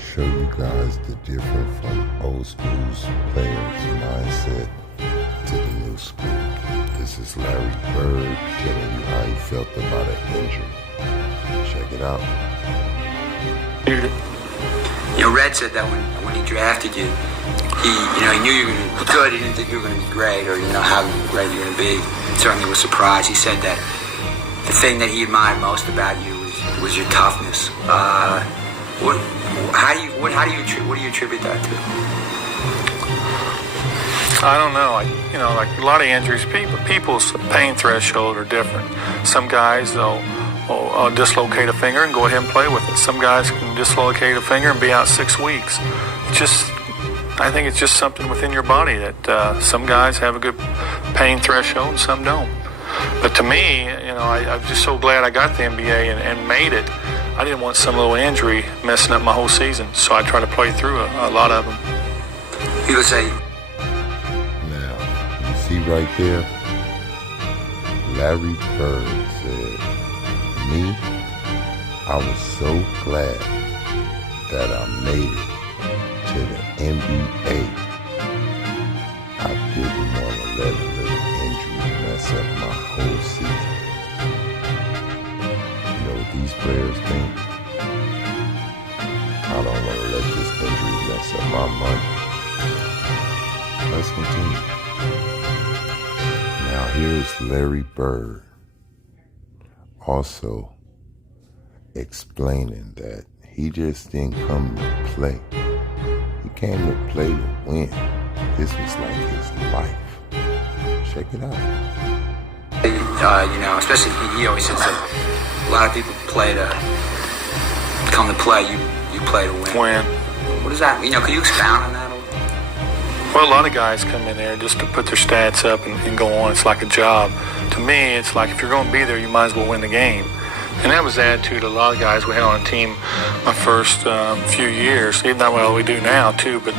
show you guys the difference from old school's players' mindset to the new school. This is Larry Bird telling you how he felt about an injury. Check it out. You know, Red said that when he drafted you, he knew you were going to be good. He didn't think you were going to be great, or how great you were going to be. He certainly was surprised. He said that the thing that he admired most about you was your toughness. What do you attribute that to? I don't know. Like a lot of injuries, people's pain threshold are different. Some guys will dislocate a finger and go ahead and play with it. Some guys can dislocate a finger and be out 6 weeks. I think it's just something within your body that some guys have a good pain threshold and some don't. But to me, I'm just so glad I got the NBA and made it. I didn't want some little injury messing up my whole season, so I try to play through a lot of them. He would say, now, you see right there, Larry Bird said, me, I was so glad that I made it to the NBA. I didn't want to let a little injury mess up my whole season. You know what these players think? I don't want to let this injury mess up my money. Let's continue. Now here's Larry Bird also explaining that he just didn't come to play. He came to play to win. This was like his life. Check it out. Especially he always says that a lot of people come to play. You play to win. What does that mean? Can you expound on that a little? Well, a lot of guys come in there just to put their stats up and go on. It's like a job. To me, it's like if you're going to be there, you might as well win the game. And that was the attitude of a lot of guys we had on a team my first few years. Even though we do now too, but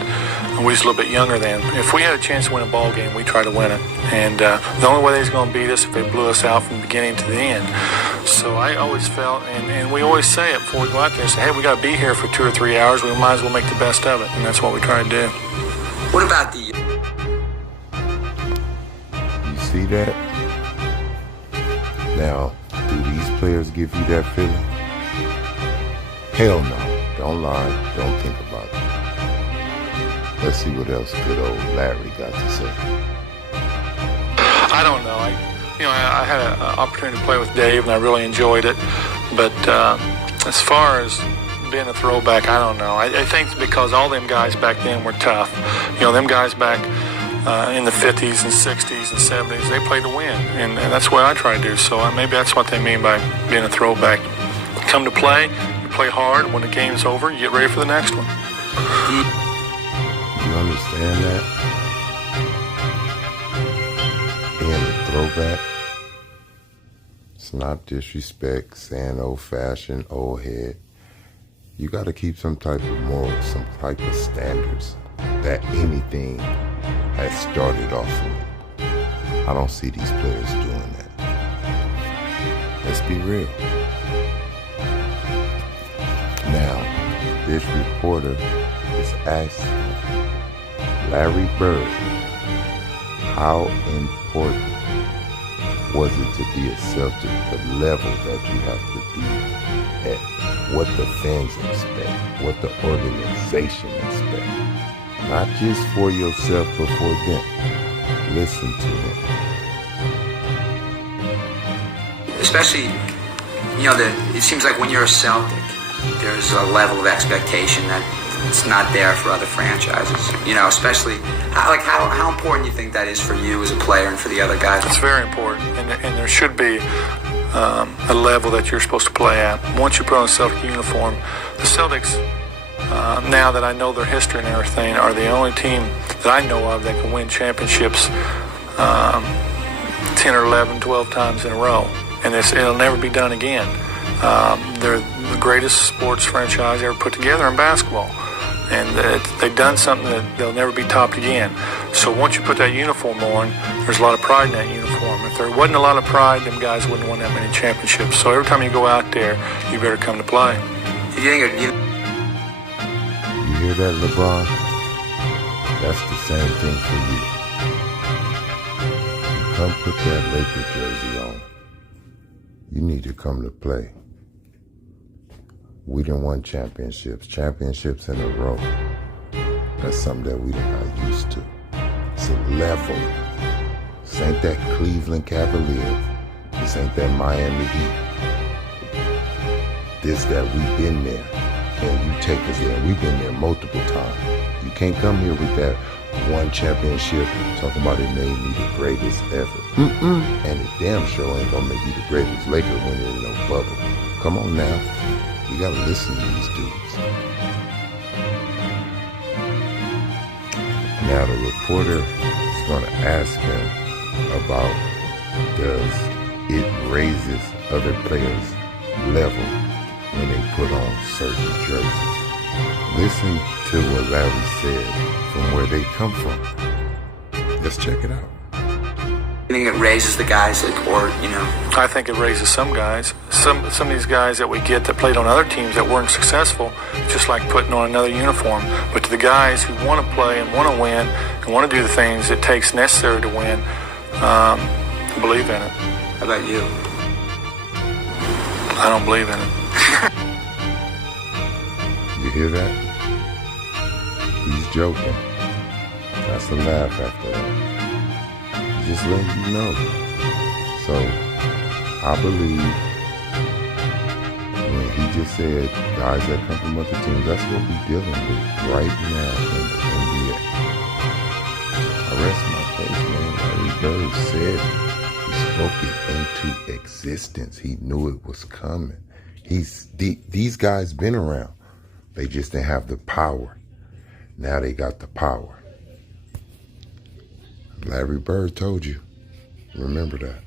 we was a little bit younger then. If we had a chance to win a ball game, we try to win it. And the only way they was going to beat us if they blew us out from the beginning to the end. So I always felt, and we always say it before we go out there, say, hey, we got to be here for 2 or 3 hours. We might as well make the best of it. And that's what we try to do. What about the... You see that? Now, do these players give you that feeling? Hell no. Don't lie. Don't think about it. Let's see what else good old Larry got to say. I don't know. I had an opportunity to play with Dave, and I really enjoyed it. But as far as being a throwback, I don't know. I think because all them guys back then were tough. Them guys back in the 50s and 60s and 70s, they played to win, and that's what I try to do. So maybe that's what they mean by being a throwback. Come to play, you play hard. When the game's over, you get ready for the next one. You understand that? Being a throwback, it's not disrespect, saying old-fashioned, old head. You got to keep some type of morals, some type of standards that anything has started off with. I don't see these players doing that. Let's be real. Now, this reporter is asking Larry Bird, how important was it to be a Celtic, the level that you have to be at, what the fans expect, what the organization expects. Not just for yourself, but for them. Listen to them. Especially, it seems like when you're a Celtic, there's a level of expectation that it's not there for other franchises. Especially, how important do you think that is for you as a player and for the other guys? It's very important, and there should be a level that you're supposed to play at. Once you put on a Celtic uniform, the Celtics, now that I know their history and everything, are the only team that I know of that can win championships 10 or 11, 12 times in a row. And it'll never be done again. They're the greatest sports franchise ever put together in basketball. And they've done something that they'll never be topped again. So once you put that uniform on, there's a lot of pride in that uniform. If there wasn't a lot of pride, them guys wouldn't win that many championships. So every time you go out there, you better come to play. Do you think hear that, LeBron? That's the same thing for you. You come put that Laker jersey on. You need to come to play. We done won championships in a row. That's something that we done not used to. It's a level. This ain't that Cleveland Cavaliers. This ain't that Miami Heat. This that we've been there. Can you take us there? We've been there multiple times. You can't come here with that one championship talking about it made me the greatest ever. And it damn sure ain't gonna make you the greatest Laker winner in no bubble. Come on now. You gotta listen to these dudes. Now the reporter is gonna ask him about does it raises other players' level when they put on certain jerseys. Listen to what Larry said from where they come from. Let's check it out. You think it raises the guys, I think it raises some guys. Some of these guys that we get that played on other teams that weren't successful, just like putting on another uniform. But to the guys who want to play and want to win and want to do the things it takes necessary to win, believe in it. How about you? I don't believe in it. You hear that? He's joking. That's a laugh after that. Just letting you know. So, I believe when he just said guys that come from other teams, that's what we're dealing with right now in the NBA. I rest my case, man. Larry Bird said he spoke it into existence. He knew it was coming. These guys been around. They just didn't have the power. Now they got the power. Larry Bird told you. Remember that.